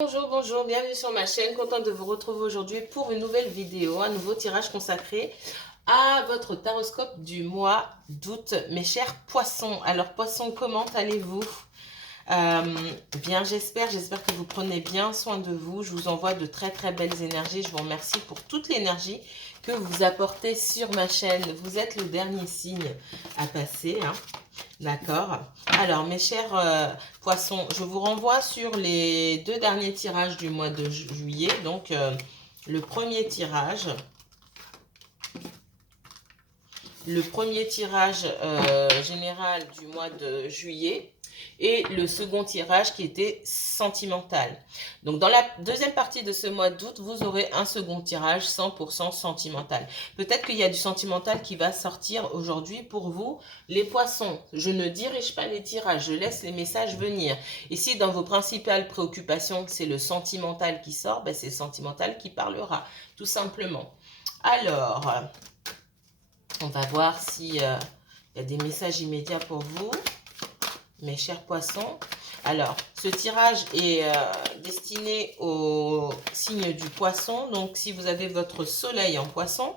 Bonjour, bonjour, bienvenue sur ma chaîne, contente de vous retrouver aujourd'hui pour une nouvelle vidéo, un nouveau tirage consacré à votre taroscope du mois d'août, mes chers poissons. Alors poissons, comment allez-vous? Bien, j'espère que vous prenez bien soin de vous. Je vous envoie de très très belles énergies. Je vous remercie pour toute l'énergie que vous apportez sur ma chaîne. Vous êtes le dernier signe à passer, hein. D'accord. Alors, mes chers poissons, je vous renvoie sur les deux derniers tirages du mois de juillet. Donc, le premier tirage général du mois de juillet et le second tirage qui était sentimental. Donc dans la deuxième partie de ce mois d'août, vous aurez un second tirage 100% sentimental. Peut-être qu'il y a du sentimental qui va sortir aujourd'hui pour vous, les poissons. Je ne dirige pas les tirages, je laisse les messages venir. Et si dans vos principales préoccupations, c'est le sentimental qui sort, ben c'est le sentimental qui parlera, tout simplement. Alors, on va voir s'il y a des messages immédiats pour vous, mes chers poissons. Alors, ce tirage est destiné au signe du poisson. Donc, si vous avez votre soleil en poisson,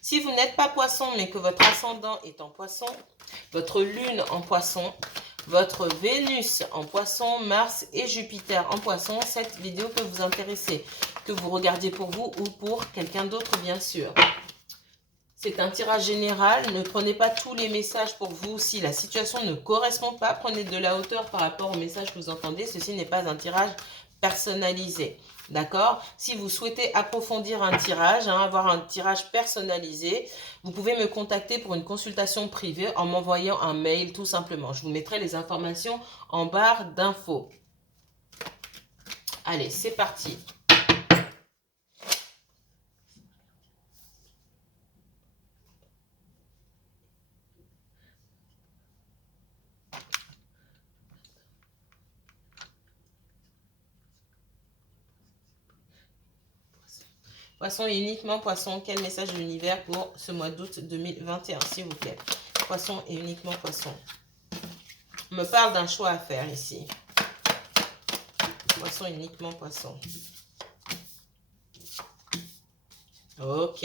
si vous n'êtes pas poisson, mais que votre ascendant est en poisson, votre lune en poisson, votre Vénus en poisson, Mars et Jupiter en poisson, cette vidéo peut vous intéresser. Que vous regardiez pour vous ou pour quelqu'un d'autre, bien sûr. C'est un tirage général, ne prenez pas tous les messages pour vous si la situation ne correspond pas. Prenez de la hauteur par rapport au message que vous entendez. Ceci n'est pas un tirage personnalisé. D'accord? Si vous souhaitez approfondir un tirage, avoir un tirage personnalisé, vous pouvez me contacter pour une consultation privée en m'envoyant un mail tout simplement. Je vous mettrai les informations en barre d'infos. Allez, c'est parti. Poisson et uniquement poisson. Quel message de l'univers pour ce mois d'août 2021, s'il vous plaît? Poisson et uniquement poisson. On me parle d'un choix à faire ici. Poisson et uniquement poisson. Ok.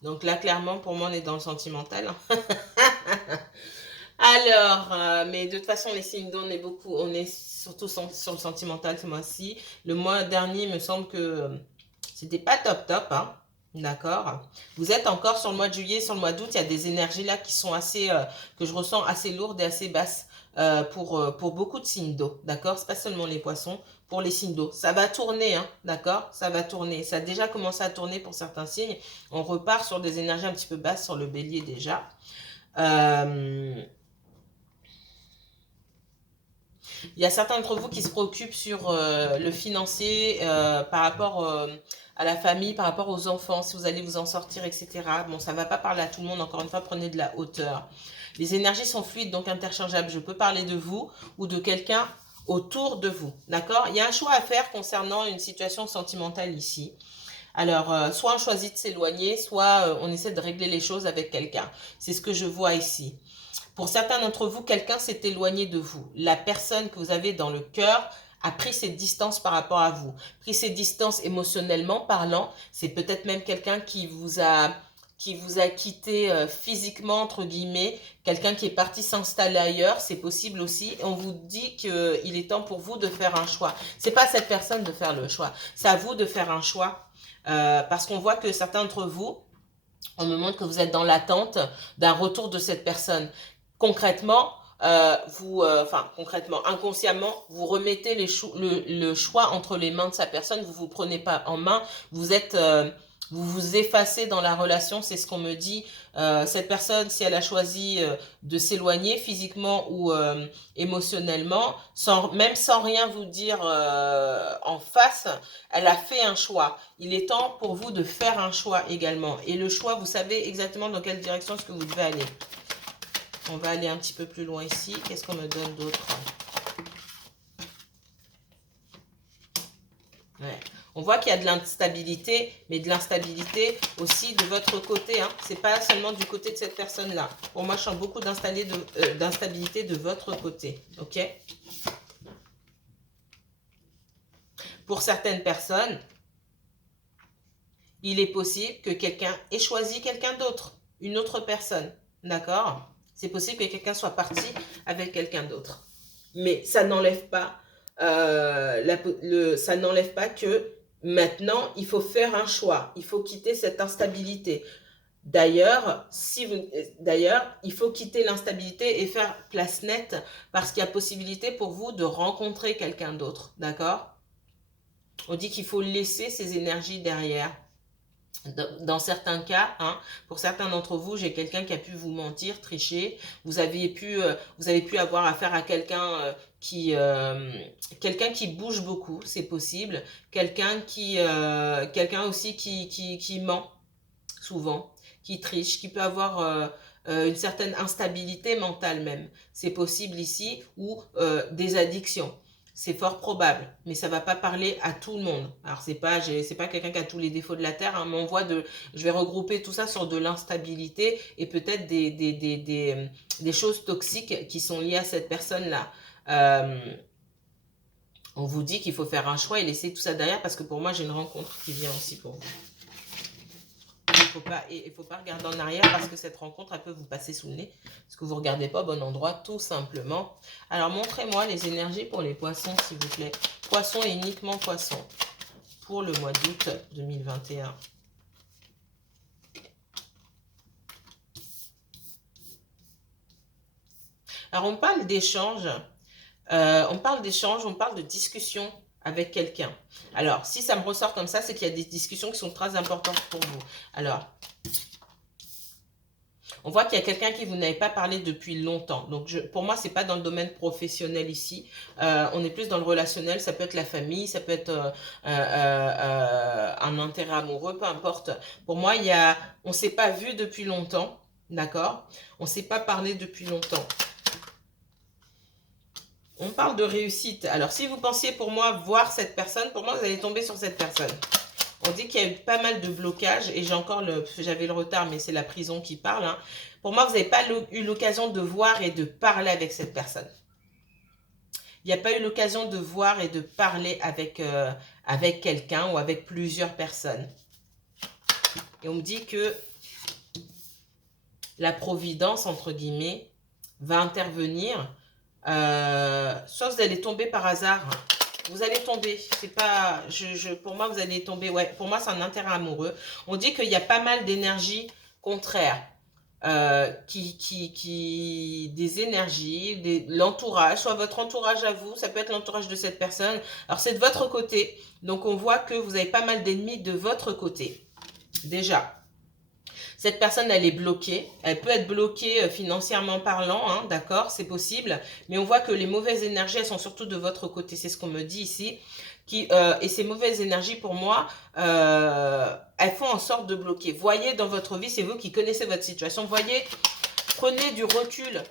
Donc là, clairement, pour moi, on est dans le sentimental. Alors, mais de toute façon, les signes d'eau, on est surtout sur le sentimental ce mois-ci. Le mois dernier, il me semble que c'était pas top top, hein. D'accord. Vous êtes encore sur le mois de juillet, sur le mois d'août, il y a des énergies là qui sont assez, que je ressens assez lourdes et assez basses pour beaucoup de signes d'eau. D'accord. C'est pas seulement les poissons, pour les signes d'eau. Ça va tourner, hein. D'accord. Ça va tourner. Ça a déjà commencé à tourner pour certains signes. On repart sur des énergies un petit peu basses sur le bélier déjà. Il y a certains d'entre vous qui se préoccupent sur le financier par rapport à la famille, par rapport aux enfants, si vous allez vous en sortir, etc. Bon, ça ne va pas parler à tout le monde, encore une fois, prenez de la hauteur. Les énergies sont fluides, donc interchangeables. Je peux parler de vous ou de quelqu'un autour de vous, d'accord? Il y a un choix à faire concernant une situation sentimentale ici. Alors, soit on choisit de s'éloigner, soit on essaie de régler les choses avec quelqu'un. C'est ce que je vois ici. Pour certains d'entre vous, quelqu'un s'est éloigné de vous. La personne que vous avez dans le cœur a pris ses distances par rapport à vous. Pris ses distances émotionnellement parlant. C'est peut-être même quelqu'un qui vous a quitté physiquement, entre guillemets. Quelqu'un qui est parti s'installer ailleurs, c'est possible aussi. Et on vous dit qu'il est temps pour vous de faire un choix. C'est pas à cette personne de faire le choix. C'est à vous de faire un choix. Parce qu'on voit que certains d'entre vous, on me montre que vous êtes dans l'attente d'un retour de cette personne. Concrètement, inconsciemment, vous remettez le choix entre les mains de sa personne, vous vous prenez pas en main, vous vous effacez dans la relation, c'est ce qu'on me dit. Cette personne, si elle a choisi de s'éloigner physiquement ou émotionnellement, même sans rien vous dire en face, elle a fait un choix. Il est temps pour vous de faire un choix également. Et le choix, vous savez exactement dans quelle direction est-ce que vous devez aller. On va aller un petit peu plus loin ici. Qu'est-ce qu'on me donne d'autre? Ouais. On voit qu'il y a de l'instabilité, mais de l'instabilité aussi de votre côté. Hein. Ce n'est pas seulement du côté de cette personne-là. Pour moi, je sens beaucoup d'instabilité de votre côté. Ok? Pour certaines personnes, il est possible que quelqu'un ait choisi quelqu'un d'autre, une autre personne. D'accord? C'est possible que quelqu'un soit parti avec quelqu'un d'autre. Mais ça n'enlève pas, ça n'enlève pas que maintenant, il faut faire un choix. Il faut quitter cette instabilité. D'ailleurs, il faut quitter l'instabilité et faire place nette parce qu'il y a possibilité pour vous de rencontrer quelqu'un d'autre. D'accord? On dit qu'il faut laisser ces énergies derrière. Dans certains cas, hein, pour certains d'entre vous, j'ai quelqu'un qui a pu vous mentir, tricher. Vous avez pu avoir affaire à quelqu'un quelqu'un qui bouge beaucoup, c'est possible. Quelqu'un aussi qui ment souvent, qui triche, qui peut avoir une certaine instabilité mentale même. C'est possible ici, ou des addictions. C'est fort probable, mais ça va pas parler à tout le monde. Alors c'est pas quelqu'un qui a tous les défauts de la terre, hein, mais je vais regrouper tout ça sur de l'instabilité et peut-être des choses toxiques qui sont liées à cette personne-là. On vous dit qu'il faut faire un choix et laisser tout ça derrière parce que pour moi j'ai une rencontre qui vient aussi pour vous. Il faut pas regarder en arrière parce que cette rencontre, elle peut vous passer sous le nez. Parce que vous ne regardez pas au bon endroit, tout simplement. Alors, montrez-moi les énergies pour les poissons, s'il vous plaît. Poissons et uniquement poissons. Pour le mois d'août 2021. Alors, on parle d'échange. On parle de discussion avec quelqu'un. Alors, si ça me ressort comme ça, c'est qu'il y a des discussions qui sont très importantes pour vous. Alors, on voit qu'il y a quelqu'un qui vous n'avez pas parlé depuis longtemps. Donc, pour moi, ce n'est pas dans le domaine professionnel ici. On est plus dans le relationnel. Ça peut être la famille, ça peut être un intérêt amoureux, peu importe. Pour moi, on ne s'est pas vu depuis longtemps. D'accord? On ne s'est pas parlé depuis longtemps. On parle de réussite. Alors, si vous pensiez pour moi voir cette personne, pour moi, vous allez tomber sur cette personne. On dit qu'il y a eu pas mal de blocages et j'avais le retard, mais c'est la prison qui parle. Hein. Pour moi, vous n'avez pas eu l'occasion de voir et de parler avec cette personne. Il n'y a pas eu l'occasion de voir et de parler avec quelqu'un ou avec plusieurs personnes. Et on me dit que la providence, entre guillemets, va intervenir. Soit vous allez tomber par hasard. Vous allez tomber. C'est pas. Pour moi, vous allez tomber. Ouais, pour moi, c'est un intérêt amoureux. On dit qu'il y a pas mal d'énergies contraires. Des énergies, l'entourage, soit votre entourage à vous, ça peut être l'entourage de cette personne. Alors, c'est de votre côté. Donc, on voit que vous avez pas mal d'ennemis de votre côté. Déjà. Cette personne, elle est bloquée. Elle peut être bloquée financièrement parlant, hein, d'accord, c'est possible. Mais on voit que les mauvaises énergies, elles sont surtout de votre côté. C'est ce qu'on me dit ici. Et ces mauvaises énergies, pour moi, elles font en sorte de bloquer. Voyez dans votre vie, c'est vous qui connaissez votre situation. Voyez, prenez du recul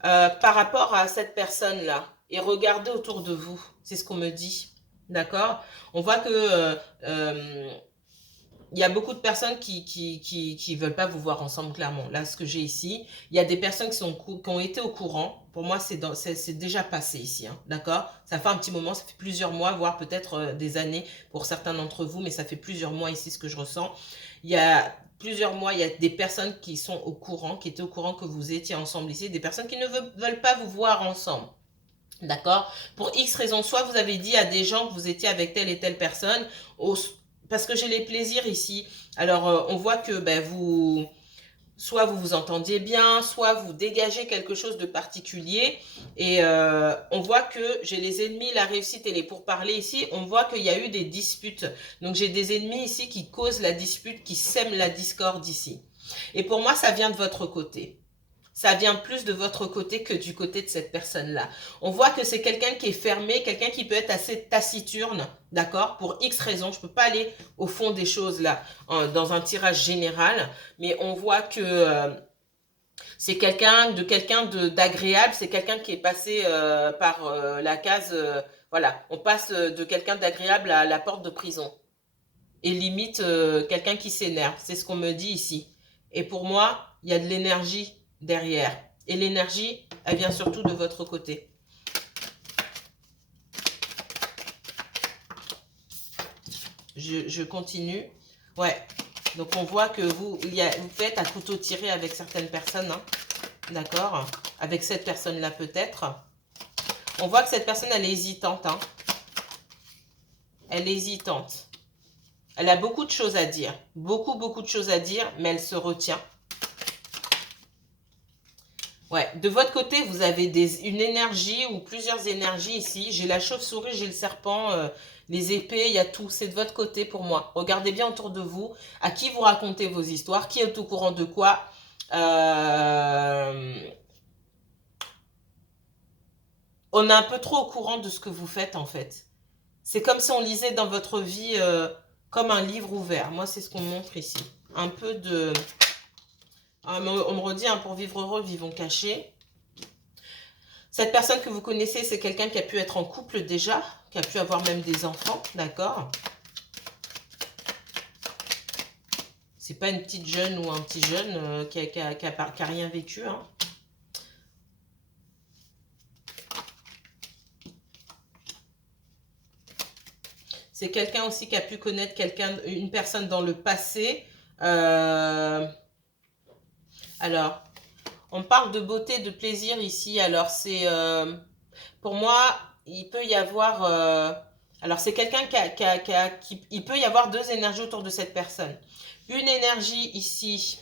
par rapport à cette personne-là. Et regardez autour de vous. C'est ce qu'on me dit. D'accord? On voit que... il y a beaucoup de personnes qui veulent pas vous voir ensemble, clairement. Là, ce que j'ai ici, il y a des personnes qui ont été au courant. Pour moi, c'est déjà passé ici, hein, d'accord? Ça fait un petit moment, ça fait plusieurs mois, voire peut-être des années pour certains d'entre vous, mais ça fait plusieurs mois ici ce que je ressens. Il y a plusieurs mois, il y a des personnes qui sont au courant, qui étaient au courant que vous étiez ensemble ici, des personnes qui ne veulent pas vous voir ensemble. D'accord? Pour X raisons, soit vous avez dit à des gens que vous étiez avec telle et telle personne, parce que j'ai les plaisirs ici. Alors, on voit que soit vous vous entendiez bien, soit vous dégagez quelque chose de particulier. Et on voit que j'ai les ennemis, la réussite et les pourparlers ici. On voit qu'il y a eu des disputes. Donc, j'ai des ennemis ici qui causent la dispute, qui sèment la discorde ici. Et pour moi, ça vient de votre côté. Ça vient plus de votre côté que du côté de cette personne-là. On voit que c'est quelqu'un qui est fermé, quelqu'un qui peut être assez taciturne, d'accord, pour X raisons. Je ne peux pas aller au fond des choses là, dans un tirage général, mais on voit que c'est quelqu'un d'agréable, c'est quelqu'un qui est passé par la case, voilà, on passe de quelqu'un d'agréable à la porte de prison. Et limite, quelqu'un qui s'énerve, c'est ce qu'on me dit ici. Et pour moi, il y a de l'énergie derrière. Et l'énergie, elle vient surtout de votre côté. je continue. Ouais, donc on voit que vous faites à couteau tiré avec certaines personnes, hein. D'accord? Avec cette personne-là peut-être. On voit que cette personne, elle est hésitante, hein. Elle est hésitante. Elle a beaucoup de choses à dire. Beaucoup de choses à dire, mais elle se retient. Ouais, de votre côté, vous avez une énergie ou plusieurs énergies ici. J'ai la chauve-souris, j'ai le serpent, les épées, il y a tout. C'est de votre côté pour moi. Regardez bien autour de vous. À qui vous racontez vos histoires? Qui est au courant de quoi? On est un peu trop au courant de ce que vous faites en fait. C'est comme si on lisait dans votre vie comme un livre ouvert. Moi, c'est ce qu'on montre ici. Un peu de... On me redit, hein, pour vivre heureux, vivons cachés. Cette personne que vous connaissez, c'est quelqu'un qui a pu être en couple déjà, qui a pu avoir même des enfants, d'accord? C'est pas une petite jeune ou un petit jeune qui a rien vécu, hein. C'est quelqu'un aussi qui a pu connaître une personne dans le passé. Alors, on parle de beauté, de plaisir ici. Alors, c'est... pour moi, il peut y avoir... alors, c'est quelqu'un il peut y avoir deux énergies autour de cette personne. Une énergie ici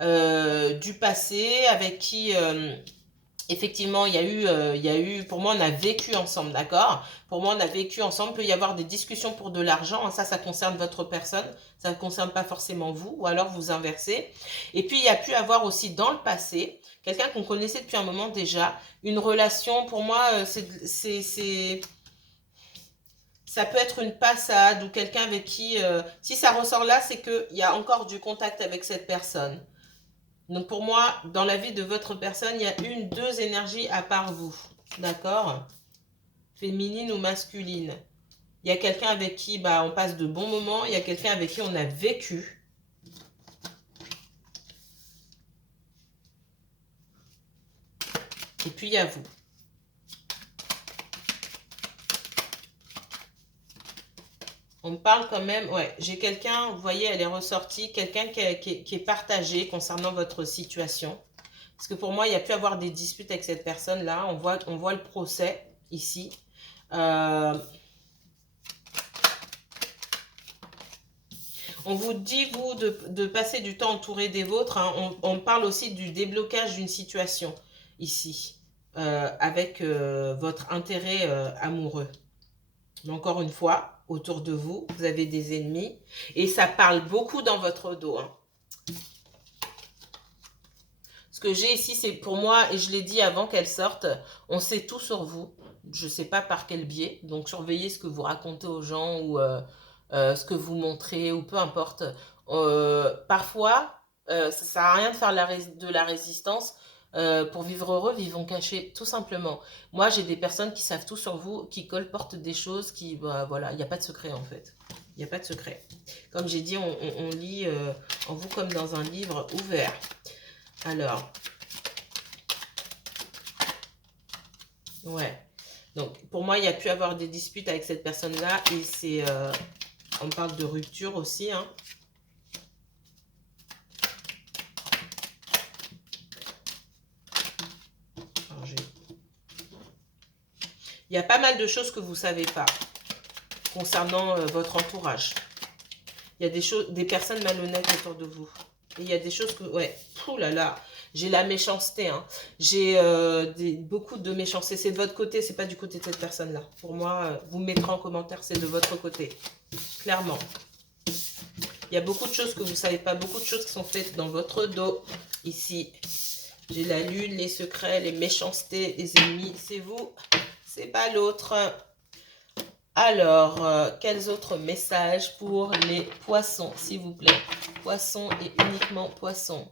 du passé avec qui... effectivement, il y a eu, pour moi, on a vécu ensemble, d'accord? Pour moi, on a vécu ensemble. Il peut y avoir des discussions pour de l'argent. Ça concerne votre personne. Ça ne concerne pas forcément vous, ou alors vous inversez. Et puis, il y a pu avoir aussi dans le passé, quelqu'un qu'on connaissait depuis un moment déjà, une relation, pour moi, ça peut être une passade ou quelqu'un avec qui, si ça ressort là, c'est qu'il y a encore du contact avec cette personne. Donc pour moi, dans la vie de votre personne, il y a deux énergies à part vous. D'accord? Féminine ou masculine. Il y a quelqu'un avec qui on passe de bons moments. Il y a quelqu'un avec qui on a vécu. Et puis il y a vous. On me parle quand même, ouais, j'ai quelqu'un, vous voyez, elle est ressortie, quelqu'un qui est partagé concernant votre situation. Parce que pour moi, il y a pu avoir des disputes avec cette personne-là. On voit le procès ici. On vous dit, vous, de passer du temps entouré des vôtres, hein. On parle aussi du déblocage d'une situation ici, avec votre intérêt amoureux. Mais encore une fois, autour de vous, vous avez des ennemis. Et ça parle beaucoup dans votre dos, hein. Ce que j'ai ici, c'est pour moi, et je l'ai dit avant qu'elle sorte, on sait tout sur vous. Je ne sais pas par quel biais. Donc, surveillez ce que vous racontez aux gens ou ce que vous montrez ou peu importe. Parfois, ça ne sert à rien de faire de la résistance. Pour vivre heureux, vivons cachés, tout simplement. Moi, j'ai des personnes qui savent tout sur vous, qui colportent des choses, voilà, il n'y a pas de secret en fait. Il n'y a pas de secret. Comme j'ai dit, on lit en vous comme dans un livre ouvert. Alors, ouais. Donc, pour moi, il y a pu avoir des disputes avec cette personne-là et c'est, on parle de rupture aussi, hein. Il y a pas mal de choses que vous ne savez pas concernant votre entourage. Il y a des personnes malhonnêtes autour de vous. Et il y a des choses que... Ouais, pouh là là, j'ai la méchanceté. Hein. J'ai beaucoup de méchanceté. C'est de votre côté, c'est pas du côté de cette personne-là. Pour moi, vous me mettrez en commentaire, c'est de votre côté. Clairement. Il y a beaucoup de choses que vous ne savez pas. Beaucoup de choses qui sont faites dans votre dos. Ici, j'ai la lune, les secrets, les méchancetés, les ennemis. C'est vous. C'est pas l'autre. Alors, quels autres messages pour les poissons, s'il vous plaît? Poissons et uniquement poissons.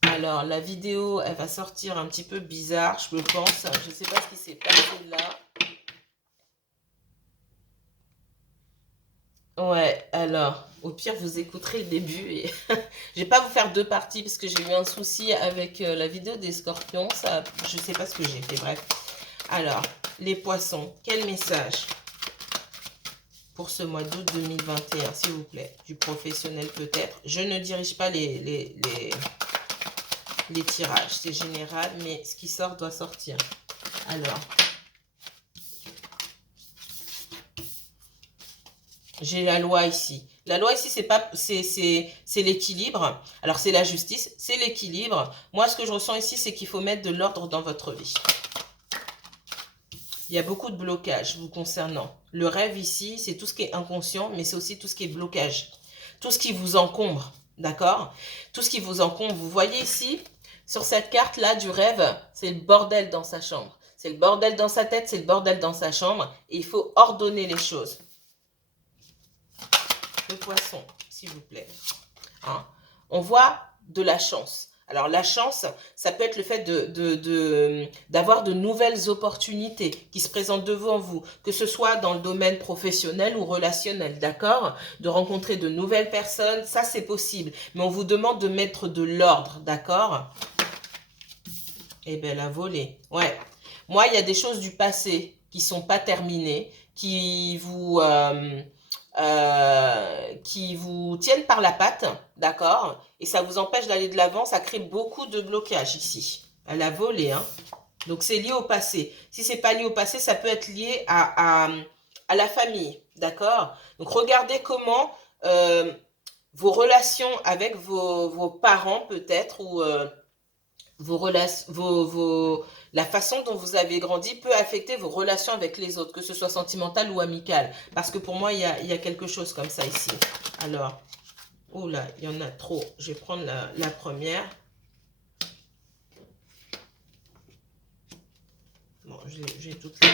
Alors, la vidéo, elle va sortir un petit peu bizarre, je pense. Je ne sais pas ce qui s'est passé là. Ouais, alors, au pire, vous écouterez le début. Et je vais pas vous faire deux parties parce que j'ai eu un souci avec la vidéo des scorpions. Ça, je sais pas ce que j'ai fait, bref. Alors, les poissons, quel message pour ce mois d'août 2021, s'il vous plaît. Du professionnel peut-être. Je ne dirige pas les tirages. C'est général, mais ce qui sort doit sortir. Alors, j'ai la loi ici. La loi ici, c'est l'équilibre. Alors, c'est la justice, c'est l'équilibre. Moi, ce que je ressens ici, c'est qu'il faut mettre de l'ordre dans votre vie. Il y a beaucoup de blocages vous concernant. Le rêve ici, c'est tout ce qui est inconscient, mais c'est aussi tout ce qui est blocage. Tout ce qui vous encombre, d'accord? Tout ce qui vous encombre. Vous voyez ici, sur cette carte-là du rêve, c'est le bordel dans sa chambre. C'est le bordel dans sa tête, c'est le bordel dans sa chambre. Et il faut ordonner les choses. Le poisson, s'il vous plaît. Hein? On voit de la chance. Alors, la chance, ça peut être le fait d'avoir de nouvelles opportunités qui se présentent devant vous, que ce soit dans le domaine professionnel ou relationnel, d'accord? De rencontrer de nouvelles personnes, ça c'est possible. Mais on vous demande de mettre de l'ordre, d'accord? Eh bien, la volée. Ouais. Moi, il y a des choses du passé qui ne sont pas terminées, qui vous tiennent par la patte, d'accord? Et ça vous empêche d'aller de l'avant, ça crée beaucoup de blocages ici. Elle a volé, hein? Donc, c'est lié au passé. Si ce n'est pas lié au passé, ça peut être lié à la famille, d'accord? Donc, regardez comment vos relations avec vos parents, peut-être, ou la façon dont vous avez grandi peut affecter vos relations avec les autres, que ce soit sentimental ou amical. Parce que pour moi, il y a quelque chose comme ça ici. Alors, oh là, il y en a trop. Je vais prendre la première. Bon, j'ai toutes les...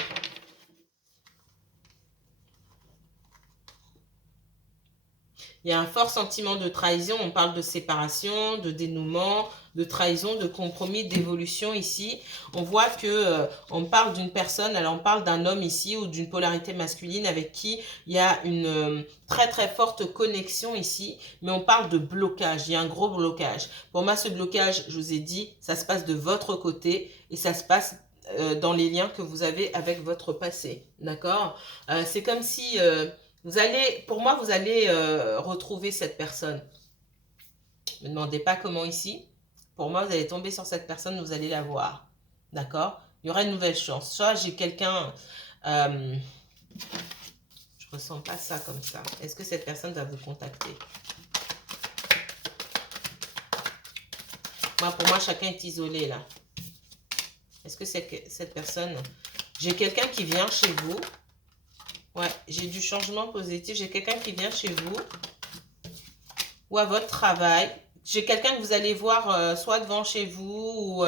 Il y a un fort sentiment de trahison. On parle de séparation, de dénouement, de trahison, de compromis, d'évolution ici. On voit que on parle d'une personne, alors on parle d'un homme ici ou d'une polarité masculine avec qui il y a une très très forte connexion ici. Mais on parle de blocage. Il y a un gros blocage. Pour moi, ce blocage, je vous ai dit, ça se passe de votre côté et ça se passe dans les liens que vous avez avec votre passé. D'accord? C'est comme si... pour moi, vous allez retrouver cette personne. Ne me demandez pas comment ici. Pour moi, vous allez tomber sur cette personne, vous allez la voir. D'accord? Il y aura une nouvelle chance. Soit j'ai quelqu'un... je ressens pas ça comme ça. Est-ce que cette personne va vous contacter? Pour moi, chacun est isolé là. Est-ce que cette personne... J'ai quelqu'un qui vient chez vous. Ouais, j'ai du changement positif. J'ai quelqu'un qui vient chez vous ou à votre travail. J'ai quelqu'un que vous allez voir soit devant chez vous ou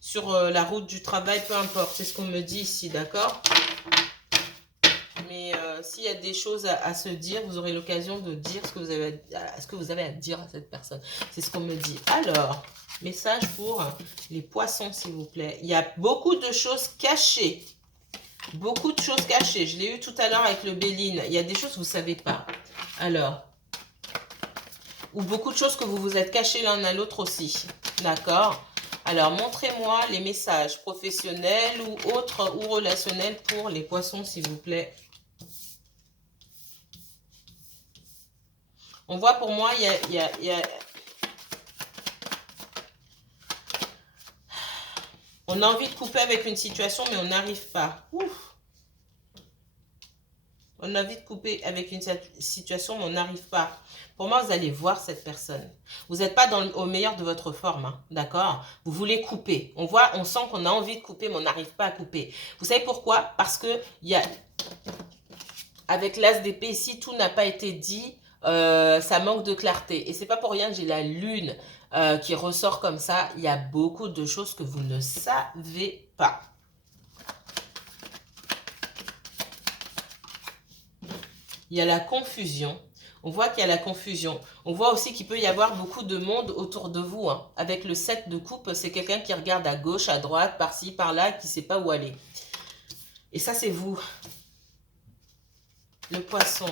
sur la route du travail, peu importe. C'est ce qu'on me dit ici, d'accord? Mais s'il y a des choses à se dire, vous aurez l'occasion de dire ce que vous avez à dire à cette personne. C'est ce qu'on me dit. Alors, message pour les poissons, s'il vous plaît. Il y a beaucoup de choses cachées. Beaucoup de choses cachées. Je l'ai eu tout à l'heure avec le Béline. Il y a des choses que vous ne savez pas. Alors, ou beaucoup de choses que vous vous êtes cachés l'un à l'autre aussi. D'accord? Alors, montrez-moi les messages professionnels ou autres ou relationnels pour les poissons, s'il vous plaît. On voit pour moi, il y a... On a envie de couper avec une situation, mais on n'arrive pas. Ouf. On a envie de couper avec une situation, mais on n'arrive pas. Pour moi, vous allez voir cette personne. Vous n'êtes pas au meilleur de votre forme, hein, d'accord? Vous voulez couper. On sent qu'on a envie de couper, mais on n'arrive pas à couper. Vous savez pourquoi? Parce que avec l'as d'épée ici, tout n'a pas été dit. Ça manque de clarté. Et c'est pas pour rien que j'ai la lune qui ressort comme ça. Il y a beaucoup de choses que vous ne savez pas. Il y a la confusion. On voit qu'il y a la confusion. On voit aussi qu'il peut y avoir beaucoup de monde autour de vous. Hein. Avec le 7 de coupe, c'est quelqu'un qui regarde à gauche, à droite, par-ci, par-là, qui ne sait pas où aller. Et ça, c'est vous. Le poisson.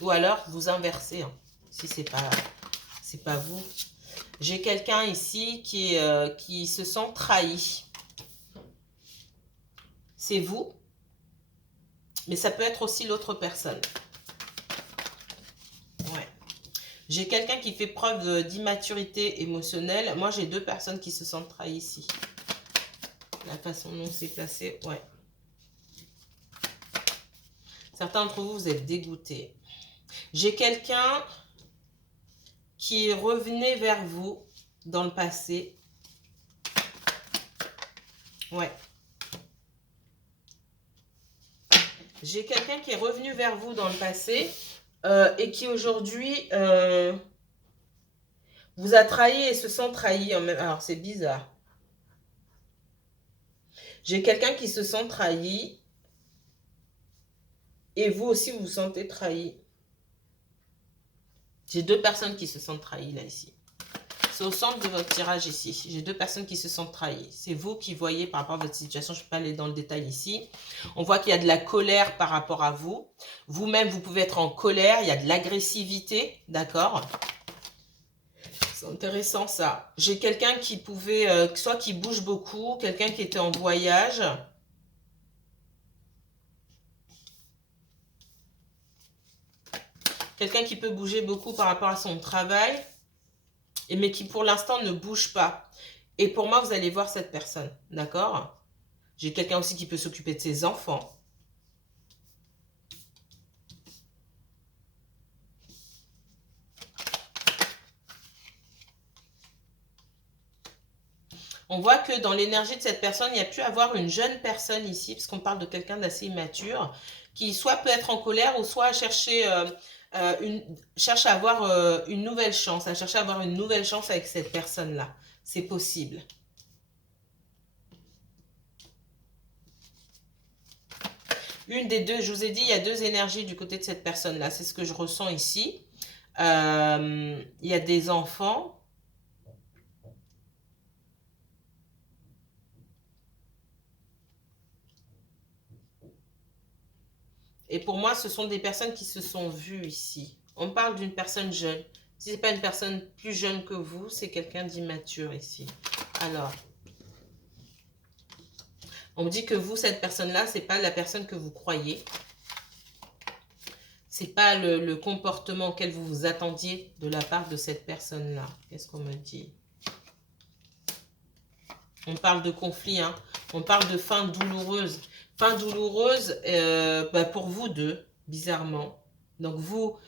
Ou alors, vous inversez. Hein, si c'est pas vous. J'ai quelqu'un ici qui se sent trahi. C'est vous. Mais ça peut être aussi l'autre personne. Ouais. J'ai quelqu'un qui fait preuve d'immaturité émotionnelle. Moi, j'ai deux personnes qui se sentent trahies ici. La façon dont c'est placé, ouais. Certains d'entre vous, vous êtes dégoûtés. J'ai quelqu'un qui revenait vers vous dans le passé. Ouais. J'ai quelqu'un qui est revenu vers vous dans le passé et qui aujourd'hui vous a trahi et se sent trahi. Alors, c'est bizarre. J'ai quelqu'un qui se sent trahi et vous aussi vous vous sentez trahi. J'ai deux personnes qui se sentent trahies là, ici. C'est au centre de votre tirage ici. J'ai deux personnes qui se sentent trahies. C'est vous qui voyez par rapport à votre situation. Je ne peux pas aller dans le détail ici. On voit qu'il y a de la colère par rapport à vous. Vous-même, vous pouvez être en colère. Il y a de l'agressivité. D'accord ? C'est intéressant ça. J'ai quelqu'un qui pouvait, soit qui bouge beaucoup, quelqu'un qui était en voyage. Quelqu'un qui peut bouger beaucoup par rapport à son travail, mais qui pour l'instant ne bouge pas. Et pour moi, vous allez voir cette personne, d'accord? J'ai quelqu'un aussi qui peut s'occuper de ses enfants. On voit que dans l'énergie de cette personne, il y a pu avoir une jeune personne ici, parce qu'on parle de quelqu'un d'assez immature, qui soit peut être en colère ou soit cherche à avoir une nouvelle chance, à chercher à avoir une nouvelle chance avec cette personne-là. C'est possible. Une des deux, je vous ai dit, il y a deux énergies du côté de cette personne-là. C'est ce que je ressens ici. Il y a des enfants. Et pour moi, ce sont des personnes qui se sont vues ici. On parle d'une personne jeune. Si ce n'est pas une personne plus jeune que vous, c'est quelqu'un d'immature ici. Alors, on me dit que vous, cette personne-là, ce n'est pas la personne que vous croyez. Ce n'est pas le comportement auquel vous vous attendiez de la part de cette personne-là. Qu'est-ce qu'on me dit? On parle de conflit, hein. On parle de fin douloureuse. Fin douloureuse pour vous deux, bizarrement. Donc vous,